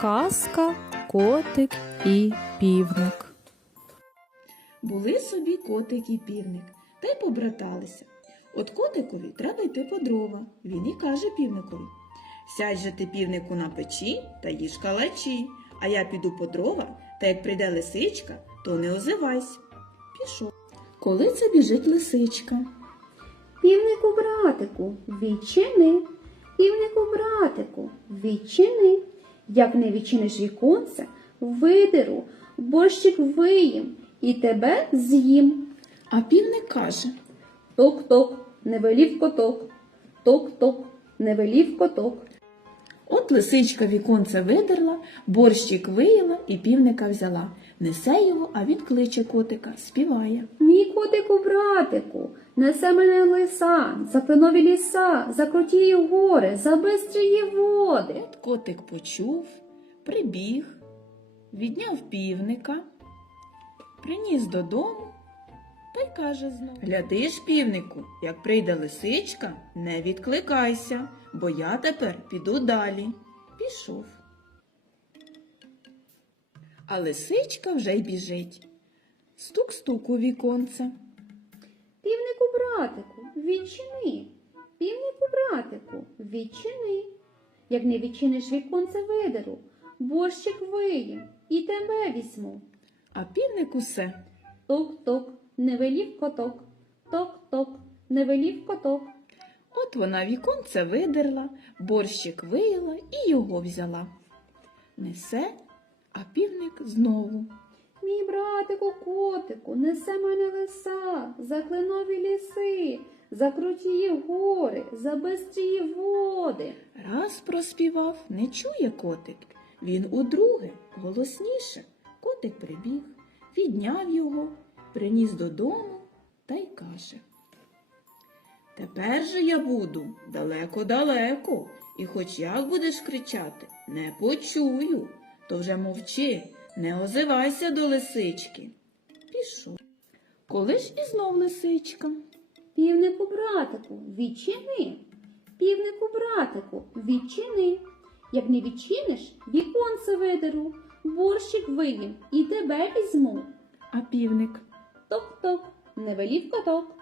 Казка, котик і півник. Були собі котик і півник, та й побраталися. От котикові треба йти по дрова. Він і каже півникові Сядь же ти півнику на печі та їж калачі, а я піду по дрова, та як прийде лисичка, то не озивайся. Пішов. Коли це біжить лисичка? Півнику братику, відчини. Півнику братику, відчини. Як не відчиниш віконце, видеру, борщик виїм і тебе з'їм. А півник каже Ток-ток, не велів коток. Ток-ток, не велів коток. От лисичка віконце видерла, борщик виїла і півника взяла. Несе його, а він кличе котика, співає. Мій котику братику, несе мене лиса, за кленові ліса, за крутії гори, за бистрії води. От котик почув, прибіг, відняв півника, приніс додому та й каже знову. Гляди ж, півнику, як прийде лисичка, не відкликайся, бо я тепер піду далі. Пішов. А лисичка вже й біжить. Стук-стук у віконце. Братику, відчини. Півнику братику, відчини. Як не відчиниш віконце видеру, борщик виїм і тебе візьму. А півник усе Ток-ток, не велів коток. Ток-ток, не велів коток. От вона віконце видерла, борщик вияла і його взяла. Несе, а півник знову. Мій братику котику, несе мене лиса, за кленові ліси, за крутії гори, за бистрії води. Раз проспівав, не чує котик. Він удруге, голосніше. Котик прибіг, відняв його, приніс додому та й каже. Тепер же я буду далеко-далеко, і хоч як будеш кричати, не почую, то вже мовчи, не озивайся до лисички. Пішов. Коли ж і знов лисичка? Півнику братику, відчини. Півнику братику, відчини. Як не відчиниш, віконце видеру, борщик виїм і тебе візьму. А півник. Ток-ток, не велів коток.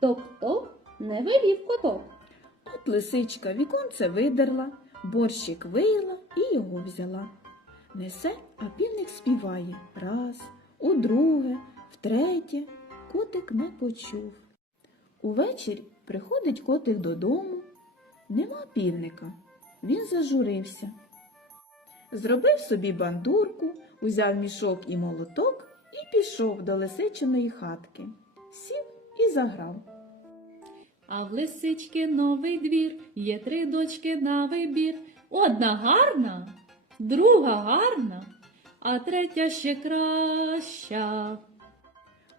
Ток-ток, не велів коток. От лисичка віконце видерла, борщик вияла і його взяла. Несе, а півник співає раз, удруге, втретє. Котик не почув. Увечері приходить котик додому. Нема півника. Він зажурився. Зробив собі бандурку, узяв мішок і молоток і пішов до лисичиної хатки. Сів і заграв. А в лисички новий двір, є три дочки на вибір. Одна гарна, друга гарна, а третя ще краща.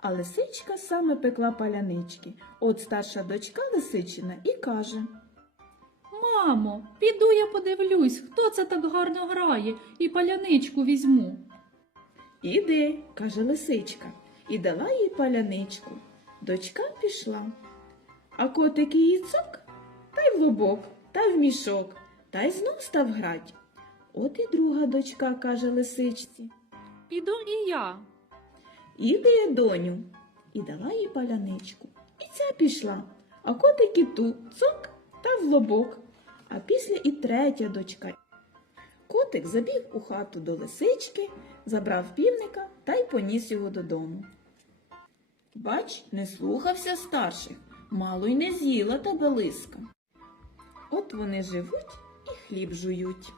А лисичка саме пекла палянички. От старша дочка лисичина і каже Мамо, піду я подивлюсь, хто це так гарно грає, і паляничку візьму. Іди, каже лисичка, і дала їй паляничку. Дочка пішла. А котик її цок, та й в лобок, та й в мішок, та й знов став грать. От і друга дочка каже лисичці. Піду і я. Іди, доню, і дала їй паляничку. І ця пішла, а котик і ту цок та в лобок. А після і третя дочка. Котик забіг у хату до лисички, забрав півника та й поніс його додому. Бач, не слухався старших, мало й не з'їла тебе лиска. От вони живуть і хліб жують.